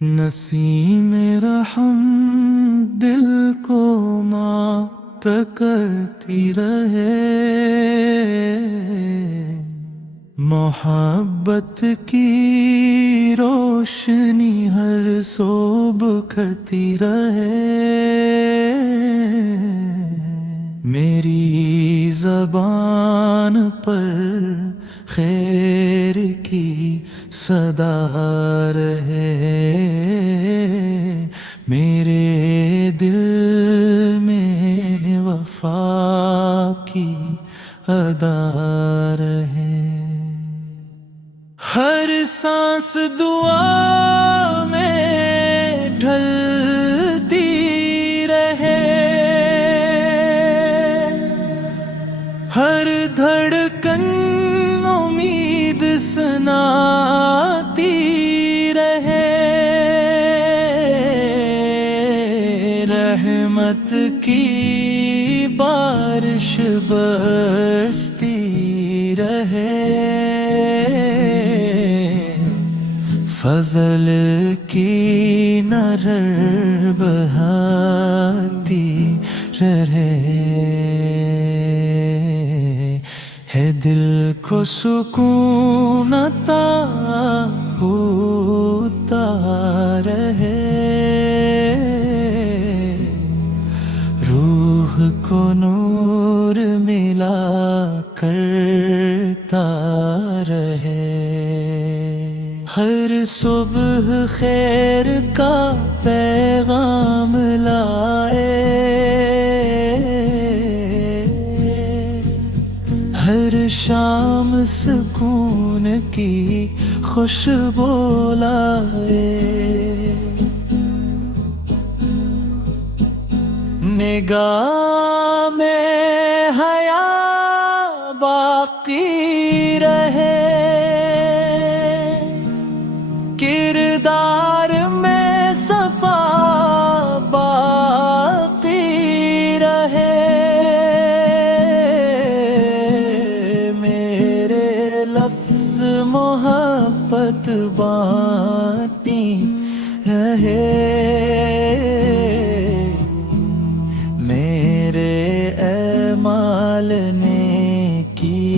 نسیم رحم دل کو ماں کرتی رہے، محبت کی روشنی ہر سو بکھرتی رہے، میری زبان پر خیر کی صدا رہے، میرے دل میں وفا کی ادا رہے، ہر سانس دعا میں ڈھلتی رہے، ہر دھڑکن امید سناتی رہے، رحمت کی بارش برستی رہے، فضل کی نہر بہاتی رہے، ہے دل کو سکون عطا ہوتا رہے، روح کو نور ملا کرتا رہے، ہر صبح خیر کا پیغام لائے، ہر شام سکون کی خوشبو لائے، نگاہ میں حیا باقی رہے، کردار میں صفا باقی رہے، میرے لفظ محبت بانٹی رہے، میرے اعمال نیکی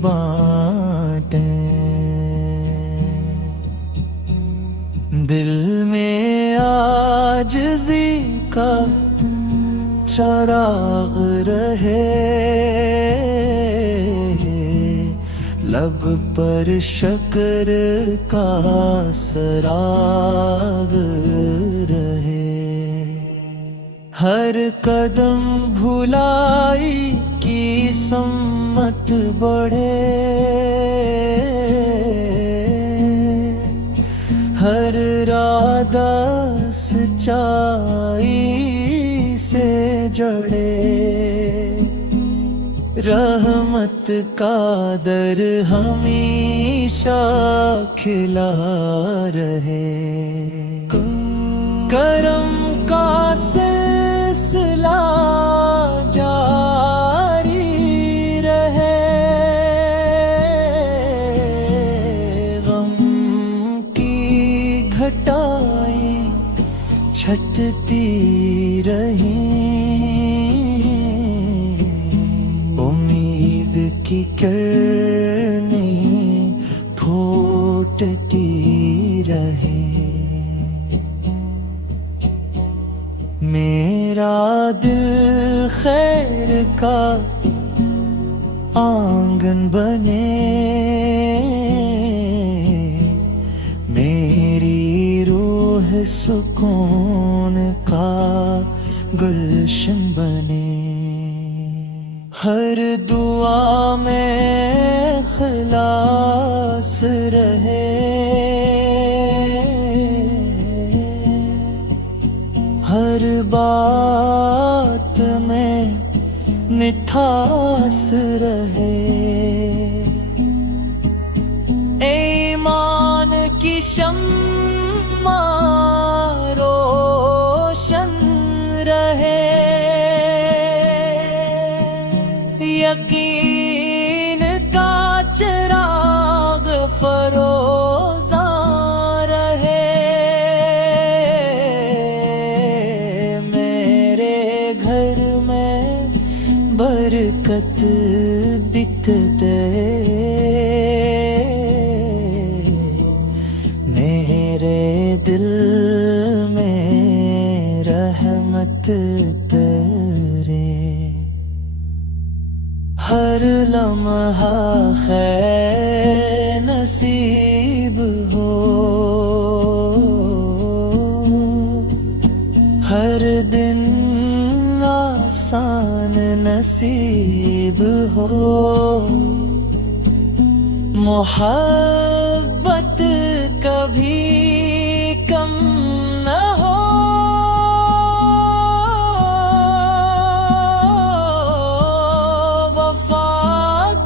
بانٹیں، دل میں عاجزی کا چراغ رہے، لب پر شکر کا سراغ رہے، ہر قدم بھلائی کی سمت بڑھے، ہر ارادہ سچائی سے جڑے، رحمت کا در ہمیشہ کھلا رہے، کرم کا سلسلہ جاری رہے، غم کی گھٹائیں چھٹتی رہیں، امید کی کرنیں پھوٹتی رہے، میرا دل خیر کا آنگن بنے، میری روح سکون کا گلشن بنے، ہر دعا میں اخلاص رہے، ہر بات میں مٹھاس رہے، ایمان کی شمع روشن رہے، یقین کا چراغ فروزاں رہے، عشقت بکتے میرے دل میں رحمت تیرے ہر لمحہ خیر نصیب ہو ہر دن آسان نصیب ہو محبت کبھی کم نہ ہو وفا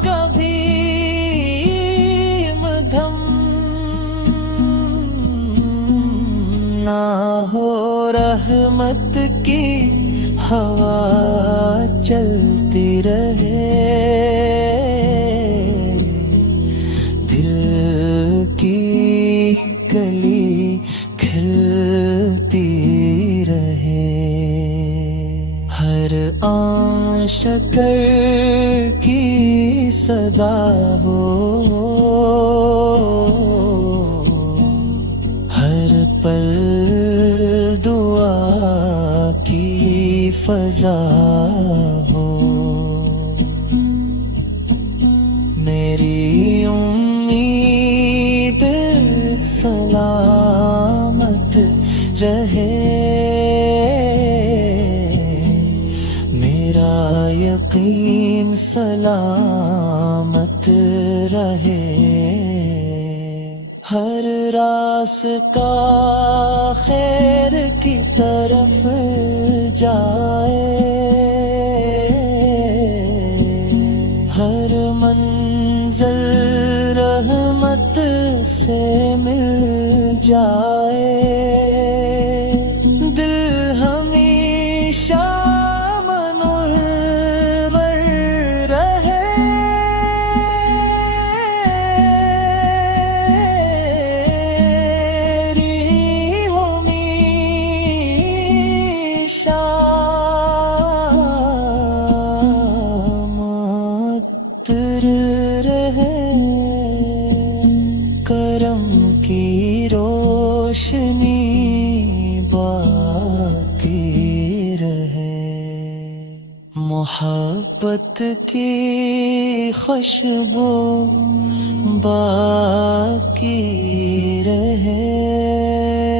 کبھی مدھم نہ ہو رحمت کی ہوا چلتی رہے دل کی کلی کھلتی رہے ہر عاشق کی صدا ہو ہر پل دعا کی فضا ہو میری امید سلامت رہے میرا یقین سلامت رہے ہر راستہ خیر کی طرف جائے ہر منزل رحمت سے مل جائے دل ہمیشہ منور رہے کرم کی روشنی باقی رہے محبت کی خوشبو باقی رہے